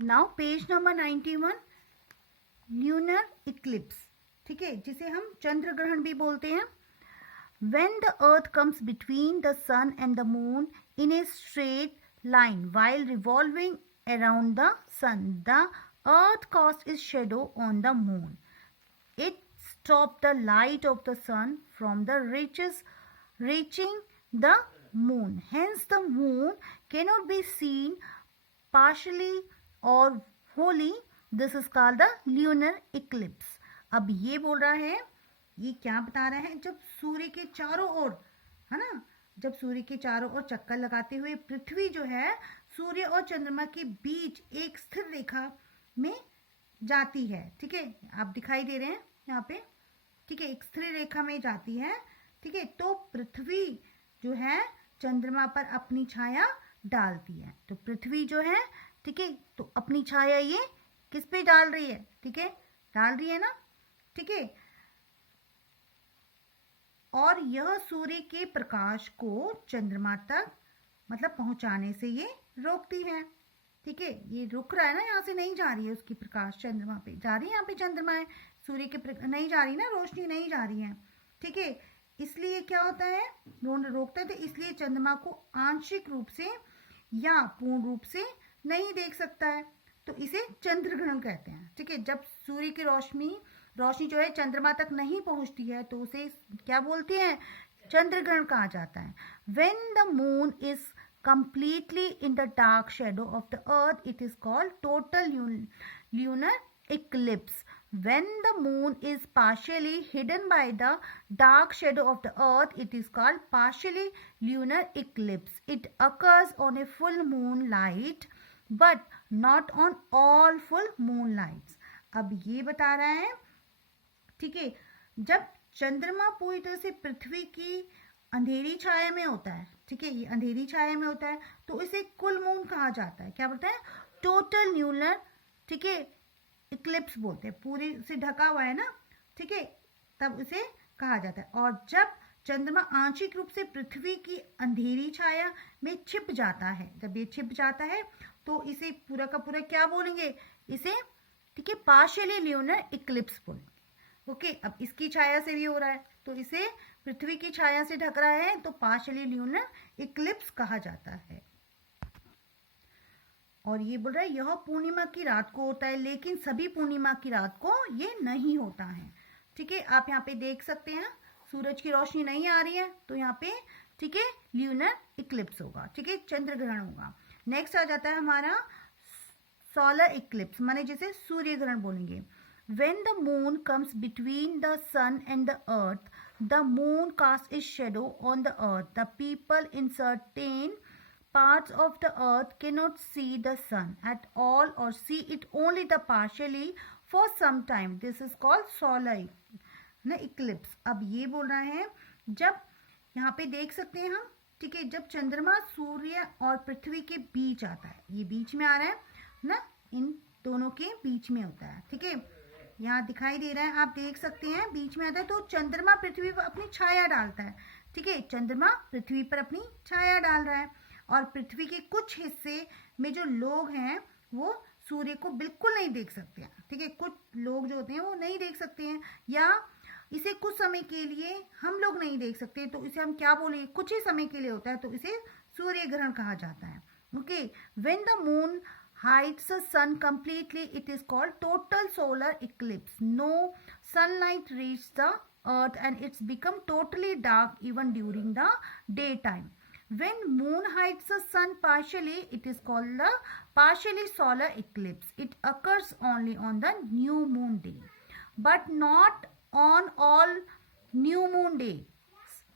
Now page number 91, lunar Eclipse, ठीक है, जिसे हम चंद्र ग्रहण भी बोलते हैं. When the earth comes between the sun and the moon in a straight line while revolving around the sun, the earth casts its shadow on the moon. It stops the light of the sun from the reaching the moon. Hence the moon cannot be seen partially or wholly. This is called the lunar eclipse. अब ये बोल रहा है, ये क्या बता रहा है, जब सूर्य के चारों ओर, है ना, जब सूर्य के चारों ओर चक्कर लगाते हुए पृथ्वी जो है सूर्य और चंद्रमा के बीच एक स्थिर रेखा में जाती है, ठीक है, आप दिखाई दे रहे हैं यहाँ पे, ठीक है, एक स्थिर रेखा में जाती है, ठीक है, तो पृथ्वी जो है चंद्रमा पर अपनी छाया डालती है. तो पृथ्वी जो है, ठीक है, तो अपनी छाया ये किस पे डाल रही है, ठीक है, डाल रही है ना, ठीक है, और यह सूर्य के प्रकाश को चंद्रमा तक मतलब पहुंचाने से ये रोकती है, ठीक है, ये रुक रहा है ना, यहाँ से नहीं जा रही है उसकी प्रकाश चंद्रमा पे, जा रही है, यहाँ पे चंद्रमा है, सूर्य के नहीं जा रही ना, रोशनी नहीं जा रही है, ठीक है, इसलिए क्या होता है, रोकता है, तो इसलिए चंद्रमा को आंशिक रूप से या पूर्ण रूप से नहीं देख सकता है, तो इसे चंद्र ग्रहण कहते हैं, ठीक है. जब सूर्य की रोशनी जो है चंद्रमा तक नहीं पहुंचती है तो उसे क्या बोलते हैं, चंद्र ग्रहण कहा जाता है. When the moon is completely in the dark shadow of the earth, it is called total lunar eclipse. When the moon is partially hidden by the dark shadow of the earth, it is called partially lunar eclipse. It occurs on a full moonlight but not on all full moonlights. अब ये बता रहा है, ठीक है, जब चंद्रमा पूरी तरह से पृथ्वी की अंधेरी छाया में होता है, ठीक है, ये अंधेरी छाया में होता है, तो इसे कुल मून कहा जाता है. क्या बोलते हैं, टोटल ल्यूनर, ठीक है, इक्लिप्स बोलते हैं, पूरे से ढका हुआ है ना, ठीक है, तब इसे कहा जाता है. और जब चंद्रमा आंशिक रूप से पृथ्वी की अंधेरी छाया में छिप जाता है, जब ये छिप जाता है तो इसे पूरा का पूरा क्या बोलेंगे, इसे, ठीक है, पार्शियली ल्यूनर इक्लिप्स बोलेंगे. ओके, अब इसकी छाया से भी हो रहा है तो इसे पृथ्वी की छाया से ढक रहा है तो पार्शियली ल्यूनर इक्लिप्स कहा जाता है. और ये बोल रहा है यह पूर्णिमा की रात को होता है, लेकिन सभी पूर्णिमा की रात को ये नहीं होता है, ठीक है. आप यहाँ पे देख सकते हैं सूरज की रोशनी नहीं आ रही है तो यहाँ पे, ठीक है, ल्यूनर इक्लिप्स होगा, ठीक है, चंद्र ग्रहण होगा. नेक्स्ट आ जाता है हमारा सोलर इक्लिप्स, माने जिसे सूर्य ग्रहण बोलेंगे. When the moon comes between the sun and the earth, the moon casts its shadow on the earth. The people in certain parts of the earth cannot see the sun at all or see it only the partially for some time. This is called solar eclipse. अब ये बोल रहा है, जब यहाँ पे देख सकते हैं हम, ठीक है, जब चंद्रमा सूर्य और पृथ्वी के बीच आता है, ये बीच में आ रहा है ना, इन दोनों के बीच में होता है, ठीक है, यहाँ दिखाई दे रहा है, आप देख सकते हैं बीच में आता है, तो चंद्रमा पृथ्वी पर अपनी छाया डालता है, ठीक है, चंद्रमा पृथ्वी पर अपनी छाया डाल रहा है, और पृथ्वी के कुछ हिस्से में जो लोग हैं वो सूर्य को बिल्कुल नहीं देख सकते हैं, ठीक है, कुछ लोग जो होते हैं वो नहीं देख सकते हैं, या इसे कुछ समय के लिए हम लोग नहीं देख सकते, तो इसे हम क्या बोलेंगे, कुछ ही समय के लिए होता है, तो इसे सूर्य ग्रहण कहा जाता है. Okay, when the moon hides the sun completely, it is called total solar eclipse. No sunlight reaches the earth and it's become totally dark even during the daytime. When moon hides the sun partially, it is called the partially solar eclipse. It occurs only on the new moon day, but not on all new moon days.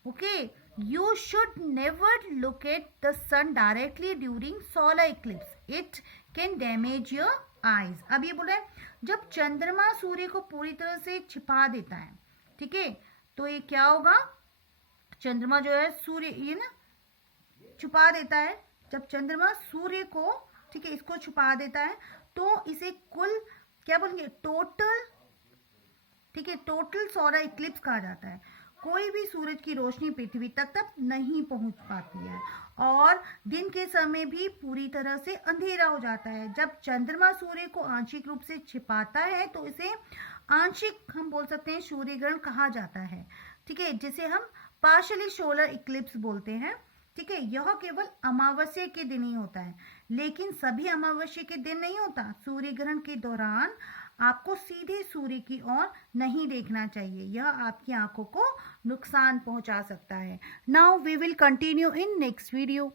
Okay, you should never look at the sun directly during solar eclipse. It can damage your eyes. अब ये बोल रहा है, जब चंद्रमा सूर्य को पूरी तरह से छिपा देता है, ठीक है, तो ये क्या होगा, चंद्रमा जो है सूर्य ये ना छुपा देता है, जब चंद्रमा सूर्य को, ठीक है, इसको छुपा देता है तो इसे कुल क्या बोलेंगे, टोटल, ठीक है, टोटल सोलर इक्लिप्स कहा जाता है. कोई भी सूरज की रोशनी पृथ्वी तक नहीं पहुंच पाती है, और दिन के समय भी पूरी तरह से अंधेरा हो जाता है। जब चंद्रमा सूर्य को आंशिक रूप से छिपाता है तो इसे आंशिक हम बोल सकते हैं सूर्य ग्रहण कहा जाता है, ठीक है, जिसे हम पार्शियली सोलर इक्लिप्स बोलते हैं, ठीक है। यह केवल अमावस्या के दिन ही होता है, लेकिन सभी अमावस्या के दिन नहीं होता। सूर्य ग्रहण के दौरान आपको सीधे सूर्य की ओर नहीं देखना चाहिए, यह आपकी आंखों को नुकसान पहुंचा सकता है। Now we will continue in next video.